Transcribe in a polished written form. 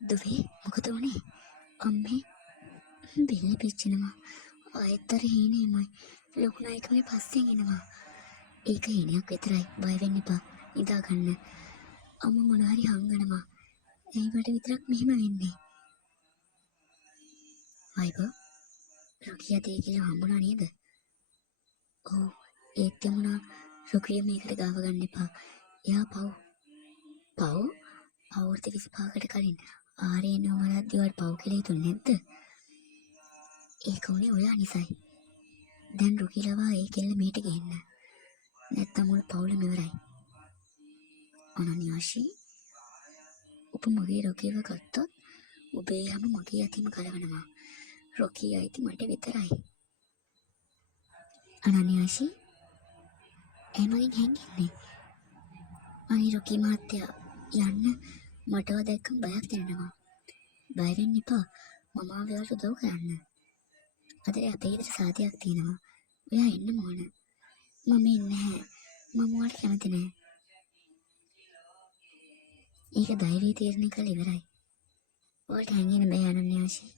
දුවේ මොකද වුනේ? අම්මේ බෙල්ල පිච්චෙනවා. ආයෙත් අර හීනෙමයි. ලොකු නායකගේ පස්සෙන් එනවා. ඒක හීනයක් විතරයි. බය වෙන්න එපා. නිදාගන්න. අම්මා මොනවාරි හංගනවා. ඇයි මට විතරක් මෙහෙම වෙන්නේ? අයිබෝ රොකිය දෙය කියලා හම්බුණා නේද? ඔව් ඒත් යමුනා රොකිය මේකට ගාව ගන්න එපා. එයා පව්. පව්? අවුරුදු 25කට කලින් ආර්යයන් වලද්දී වට පව් කියලා හිතුන්නේ නැද්ද? ඒක උනේ ඔයා නිසයි. දැන් රුකිලවා ඒ කෙල්ල මෙහෙට ගෙන්න. නැත්තම් මුළු පවුලම ඉවරයි. අනන්‍යාෂී ඔබ මගේ රොකියව ගත්තොත් ඔබේ හැම මගේ අතින්ම කලවනවා. රොකිය අයිති මට විතරයි. අනන්‍යාෂී ඇයි මගෙන් හැංගෙන්නේ? අනේ රොකී මහත්තයා යන්න මටව දැක්කම බයක් දැනෙනවා. බය වෙන්න එපා. මම ආවේවට උදව් කරන්න. අද අපේ ගෙදර සාදයක් තියෙනවා. ඔයා එන්න ඕන. මම එන්නේ නැහැ. මම ඔයාලට කැමති නැහැ. ඒක ධෛර්යය තීරණය කළ ඉවරයි. ඔයාලට හැංගෙන්න බෑ අනන්‍යාෂී.